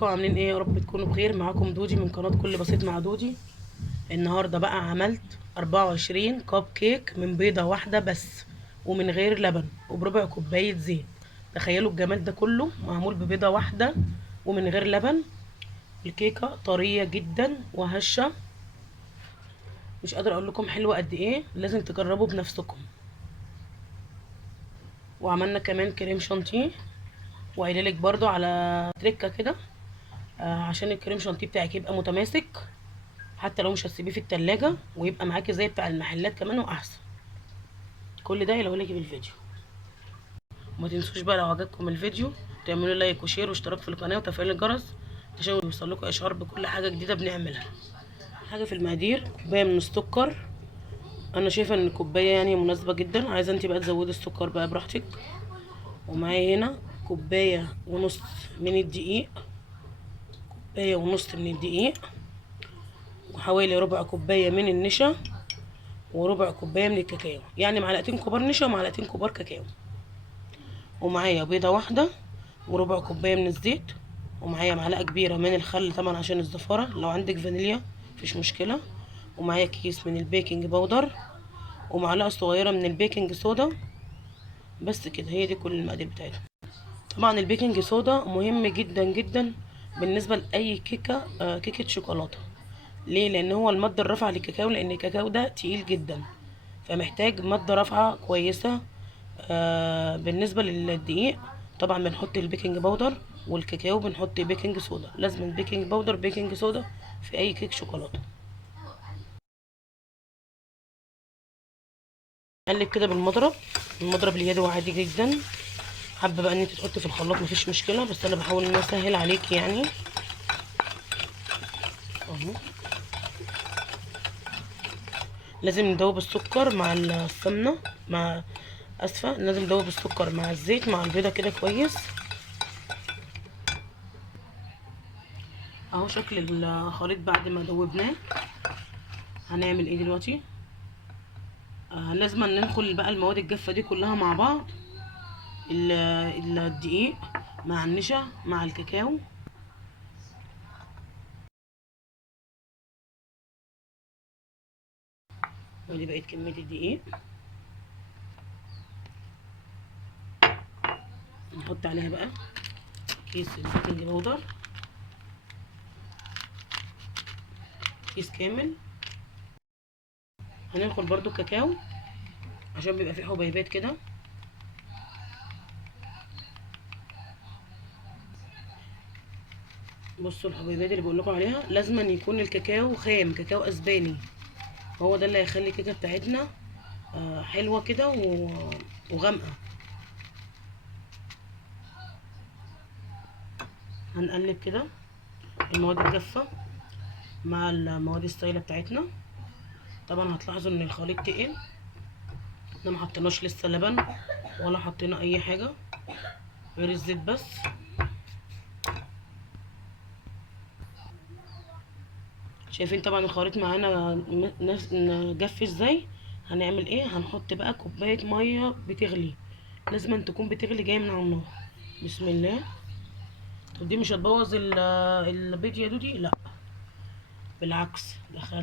ازيكم عاملين ايه؟ يا رب تكونوا بخير. معاكم دودي من قناة كل بسيط مع دودي. النهارده بقى عملت 24 كوب كيك من بيضة واحدة بس، ومن غير لبن، وبربع كوباية زيت. تخيلوا الجمال ده كله معمول ببيضة واحدة ومن غير لبن. الكيكة طرية جدا وهشة، مش قادرة اقول لكم حلوة قد ايه، لازم تجربوا بنفسكم. وعملنا كمان كريم شانتيه، وقايلة لك برضو على تريكة كده عشان الكريم شانتيه بتاعك يبقى متماسك، حتى لو مش هتسيبيه في التلاجة، ويبقى معاكي زي بتاع المحلات كمان واحسن. كل ده هيلاقولك بالفيديو. وما تنسوش بقى لو عجبكم الفيديو تعملوا لايك وشير واشتراك في القناه وتفعيل الجرس عشان يوصلكوا اشعار بكل حاجه جديده بنعملها. حاجه في المقادير: كوبايه من السكر، انا شايفه ان الكوبايه يعني مناسبه جدا، عايزه انت بقى تزودي السكر بقى براحتك. ومعايا هنا كوبايه ونص من الدقيق، كوبايه ونص من الدقيق، وحوالي ربع كوبايه من النشا، وربع كوبايه من الكاكاو، يعني معلقتين كبار نشا ومعلقتين كبار كاكاو. ومعايا بيضه واحده، وربع كوبايه من الزيت، ومعايا معلقه كبيره من الخل طبعا عشان الزفاره، لو عندك فانيليا مفيش مشكله. ومعايا كيس من البيكنج باودر، ومعلقه صغيره من البيكنج صودا. بس كده، هي دي كل المقادير بتاعتها. طبعا البيكنج صودا مهم جدا جدا بالنسبه لاي كيكه، كيكه شوكولاته. ليه؟ لان هو الماده الرافعه للكاكاو، لان الكاكاو ده تقيل جدا، فمحتاج ماده رافعه كويسه. بالنسبه للدقيق طبعا بنحط البيكنج باودر، والكاكاو بنحط بيكنج صودا. لازم البيكنج باودر بيكنج صودا في اي كيك شوكولاته. قلب كده بالمضرب، المضرب اليدوي عادي جدا. حابه بقى ان انت تحطي في الخلاط مفيش مشكله، بس انا بحاول ان انا اسهل عليكي يعني. اهو. لازم ندوب السكر مع السمنه، مع اسفه، لازم ندوب السكر مع الزيت مع البيضه كده كويس. اهو شكل الخليط بعد ما دوبناه. هنعمل ايه دلوقتي؟ لازم ندخل بقى المواد الجافه دي كلها مع بعض، الدقيق مع النشا مع الكاكاو. ودي بقت كميه الدقيق، نحط عليها بقى كيس البيكنج باودر، كيس كامل. هندخل برضو كاكاو عشان بيبقى فيه حبيبات كده. بصوا الحبيبات اللي بقول لكم عليها لازم أن يكون الكاكاو خام، كاكاو اسباني، هو ده اللي هيخلي الكيكه بتاعتنا حلوه كده وغامقه. هنقلب كده المواد الجافه مع المواد السائله بتاعتنا. طبعا هتلاحظوا ان الخليط تقل، احنا ما حطيناش لسه لبن ولا حطينا اي حاجه غير الزيت بس. شايفين طبعا الخليط معانا جف ازاي. هنعمل ايه؟ هنحط بقى كوبايه ميه بتغلي، لازم أن تكون بتغلي جايه من على النار. بسم الله. طب دي مش هتبوظ البيض يا دودي؟ لا بالعكس،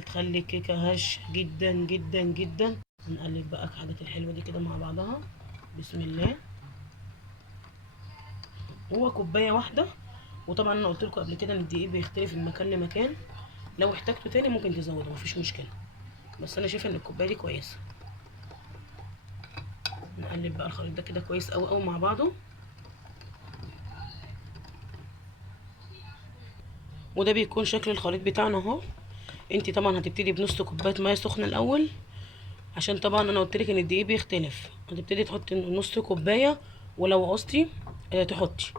تخلي الكيكه هشه جدا جدا جدا. هنقلب بقى الحاجات الحلوه دي كده مع بعضها. بسم الله. هو كوبايه واحده، وطبعا انا قلت لكم قبل كده ان الدقيق بيختلف من مكان لمكان، لو احتاجته تاني ممكن تزودوا مفيش مشكله، بس انا شايفه ان الكوبايه دي كويسه. نقلب بقى الخليط ده كده كويس قوي قوي مع بعضه. وده بيكون شكل الخليط بتاعنا اهو. انتي طبعا هتبتدي بنص كوبايه ميه سخنه الاول، عشان طبعا انا قلت لك ان الدقيق بيختلف. هتبتدي تحطي نص كوبايه، ولو عوزتي تحطي.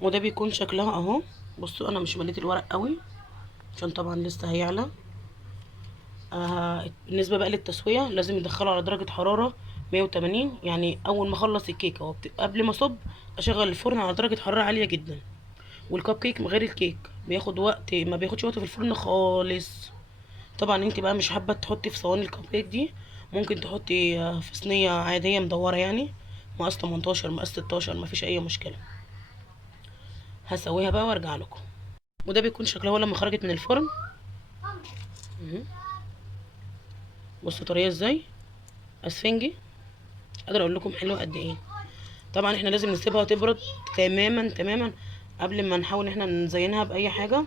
وده بيكون شكلها اهو. بصوا انا مش مليت الورق قوي عشان طبعا لسه هيعلى. بالنسبه بقى للتسويه لازم يدخله على درجه حراره 180، يعني اول ما اخلص الكيكه قبل ما اصب اشغل الفرن على درجه حراره عاليه جدا. والكب كيك غير الكيك بياخد وقت، ما بياخدش وقت في الفرن خالص. طبعا انت بقى مش حابه تحطي في صواني الكب كيك دي، ممكن تحطي في صينيه عاديه مدوره يعني، مقاس 18 مقاس 16 مفيش اي مشكله. هسويها بقى وارجع لكم. وده بيكون شكلها لما خرجت من الفرن. مهم. بصوا طريه ازاي، اسفنجي. قادره اقول لكم حلوه قد ايه. طبعا احنا لازم نسيبها تبرد تماما تماما قبل ما نحاول ان احنا نزينها باي حاجه.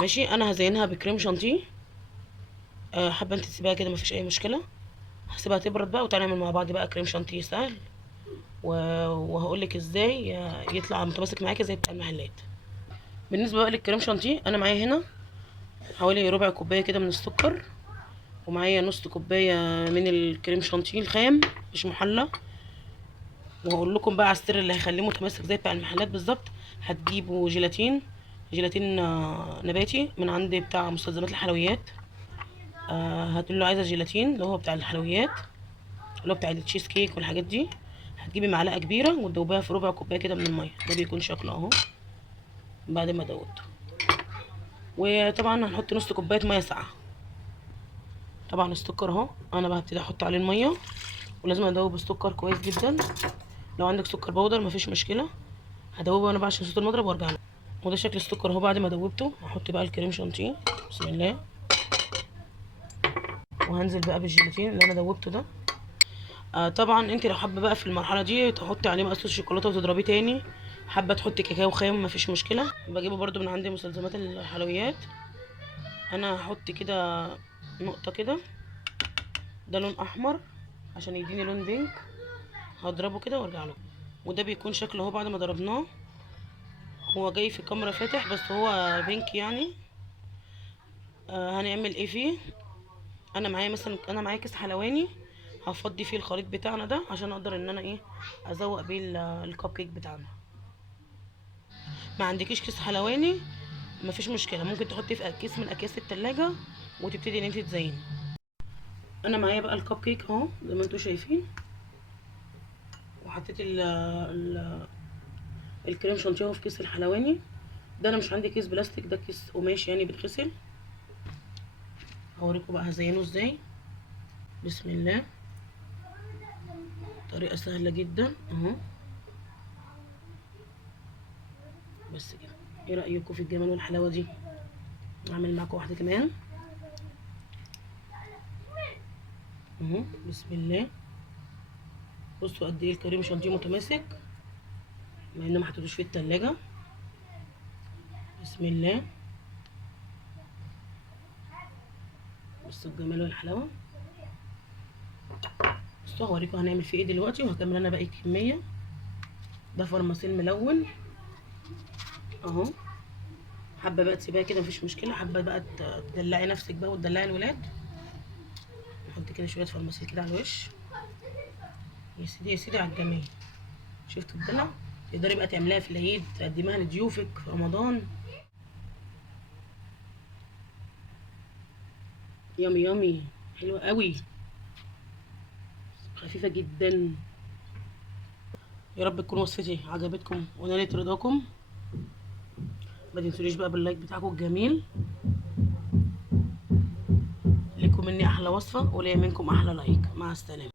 ماشي، انا هزينها بكريم شانتيه. حابه انت تسيبها كده مفيش اي مشكله. هسيبها تبرد بقى وتعالى نعمل مع بعض بقى كريم شانتيه سهل. وهقول لك ازاي يطلع متماسك معاكي زي بتاع المحلات. بالنسبه بقى للكريم شانتيه، انا معايا هنا حوالي ربع كوبايه كده من السكر، ومعايا نص كوبايه من الكريم شانتيه الخام مش محلى. وهقول لكم بقى على السر اللي هيخليه متماسك زي بتاع المحلات بالظبط. هتجيبوا جيلاتين، جيلاتين نباتي من عند بتاع مستلزمات الحلويات. هتقول له عايزه جيلاتين اللي هو بتاع الحلويات، اللي هو بتاع التشيز كيك والحاجات دي. هتجيبي معلقه كبيره وتدوبيها في ربع كوبايه كده من الميه. ده بيكون شكله اهو بعد ما دوبته. وطبعا هنحط نص كوبايه ميه ساقعه. طبعا السكر اهو انا بقى هبتدي احط عليه الميه، ولازم ادوب السكر كويس جدا. لو عندك سكر بودر مفيش مشكله. هدوبه انا بقى عشان صوت المضرب وارجع له. وده شكل السكر اهو بعد ما دوبته. هحط بقى الكريم شانتيه بسم الله، وهنزل بقى بالجيلاتين اللي انا دوبته ده. طبعا انت لو حابه بقى في المرحله دي تحطي عليه مقص الشوكولاته وتضربيه تاني، حابه تحطي كاكاو خام مفيش مشكله. بجيبه برده من عندي مستلزمات الحلويات. انا هحط كده نقطه كده، ده لون احمر عشان يديني لون بينك. هضربه كده وارجع له. وده بيكون شكله اهو بعد ما ضربناه. هو جاي في الكاميرا فاتح بس هو بينك يعني. هنعمل ايه فيه؟ انا معايا كيس حلواني، هفضي فيه الخليط بتاعنا ده عشان اقدر ان انا ايه ازوق بيه الكب كيك بتاعنا. ما عندكيش كيس حلواني مفيش مشكله، ممكن تحطي في كيس من اكياس التلاجة وتبتدي ان انت تزيني. انا معايا بقى الكب كيك اهو زي ما انتم شايفين، وحطيت الكريم شانتيه اهو في كيس الحلواني ده. انا مش عندي كيس بلاستيك، ده كيس قماش يعني بيتغسل. هوريكم بقى هزينه ازاي. بسم الله، طريقه سهله جدا اهو. بس كده. ايه رايكم في الجمال والحلاوه دي؟ اعمل معاكم واحده كمان اهو. بسم الله، بصوا قد ايه الكريم شانتيه متماسك مع انه ما حطيتوش في التلاجة. بسم الله، بصوا الجمال والحلاوه. بصوا هوريكم هنعمل فيه ايه دلوقتي، وهكمل انا باقي الكميه. ده فرماسيل ملون اهو. حابه بقى تسيبها كده مفيش مشكله، حابه بقى تدلعي نفسك بقى وتدلعي الولاد، نحط كده شويه فرماسيل كده على الوش. يا سيدي يا سيدي على الجمال. شفتوا الدلع؟ تقدري بقى تعمليها في العيد، تقدميها لضيوفك في رمضان. يامي يامي، حلوه قوي، خفيفه جدا. يا رب تكون وصفتي عجبتكم ونالت رضاكم. ما تنسونيش بقى باللايك بتاعكم الجميل. لكم مني احلى وصفه وليا منكم احلى لايك. مع السلامه.